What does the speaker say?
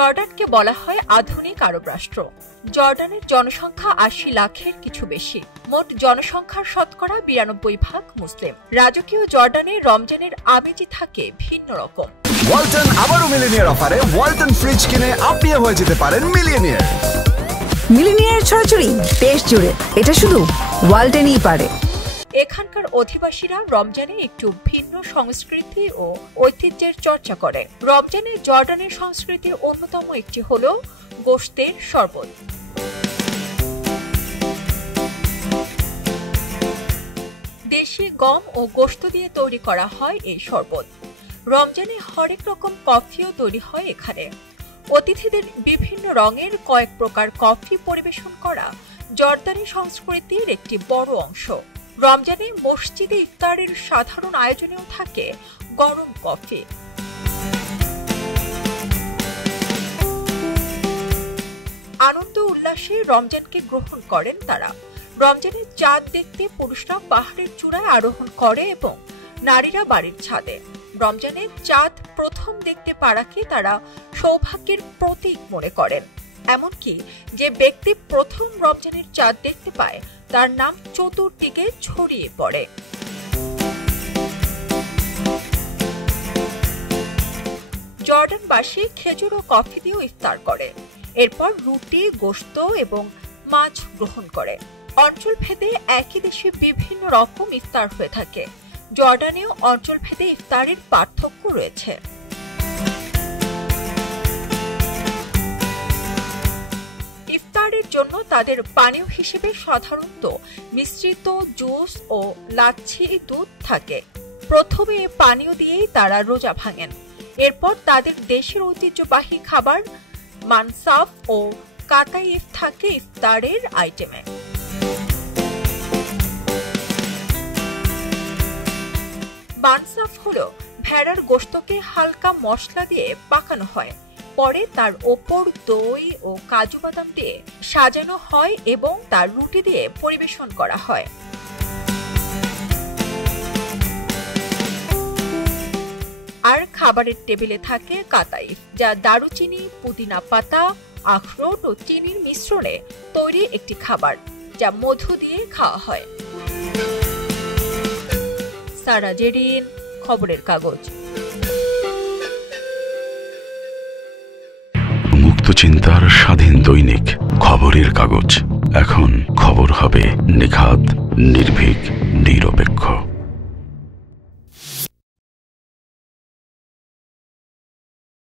জর্ডানকে বলা হয় আধুনিক আরব রাষ্ট্র। জর্ডানের জনসংখ্যা ৮০ লাখের কিছু বেশি। মোট জনসংখ্যার শতকরা ৯২% মুসলিম। রাজকীয় জর্ডানে রমজানের আমেজই থাকে ভিন্ন রকম। ওয়ালটন আবারও মিলিনিয়ার অফারে ওয়ালটন ফ্রিজ কিনে আপনিও হয়ে যেতে পারেন মিলিয়নিয়ার। মিলিনিয়ার ছড়াছড়ি দেশ জুড়ে, এটা শুধু ওয়ালটনই পারে। এখানকার অধিবাসীরা রমজানে একটু ভিন্ন সংস্কৃতি ও ঐতিহ্যের চর্চা করে। রমজানে জর্ডানের সংস্কৃতির অন্যতম একটি হল গোশতের শরবত। দেশি গম ও গোশত দিয়ে তৈরি করা হয় এই শরবত। রমজানে হরেক রকম কফিও তৈরি হয় এখানে। অতিথিদের বিভিন্ন রঙের কয়েক প্রকার কফি পরিবেশন করা জর্দানি সংস্কৃতির একটি বড় অংশ। রমজানে মসজিদে ইফতারের সাধারণ আয়োজনেও থাকে গরম কফি। আনন্দ উল্লাসে রমজানকে গ্রহণ করেন তারা। রমজানের চাঁদ দেখতে পুরুষরা পাহাড়ের চূড়ায় আরোহণ করে এবং নারীরা বাড়ির ছাদে। রমজানে চাঁদ প্রথম দেখতে পারাকে তারা সৌভাগ্যের প্রতীক মনে করেন। এমনকি যে ব্যক্তি প্রথম রমজানের চাঁদ দেখতে পায় তার নাম চতুর্দিকে ছড়িয়ে পড়ে। জর্ডানবাসী খেজুর ও কফি দিয়েও ইফতার করে। এরপর রুটি, গোশত এবং মাছ গ্রহণ করে। অঞ্চলভেদে একই দেশে বিভিন্ন রকম ইফতার হয়ে থাকে। জর্ডানেও অঞ্চলভেদে ইফতারের পার্থক্য রয়েছে। ইফতারের জন্য তাদের পানীয় হিসেবে সাধারণত মিশ্রিত জুস ও লাচ্ছি দুধ থাকে। প্রথমে পানীয় দিয়েই তারা রোজা ভাঙেন। এরপর তাদের দেশের ঐতিহ্যবাহী খাবার মানসাফ ও কাতাইফ থাকে ইফতারের আইটেমে। মানসাফ হলো ভেড়ার গোশতকে হালকা মশলা দিয়ে পাকানো হয়। পরে তার ওপর দই ও কাজু বাদাম দিয়ে সাজানো হয় এবং তার রুটি দিয়ে পরিবেশন করা হয়। আর খাবারের টেবিলে থাকে কাতাইফ, যা দারুচিনি, পুদিনা পাতা, আখরোট ও চিনির মিশ্রণে তৈরি একটি খাবার, যা মধু দিয়ে খাওয়া হয়। সারা জেরিন, খবরের কাগজ। মুক্ত চিন্তার স্বাধীন দৈনিক খবরের কাগজ। এখন খবর হবে নিখাত, নির্ভীক, নিরপেক্ষ।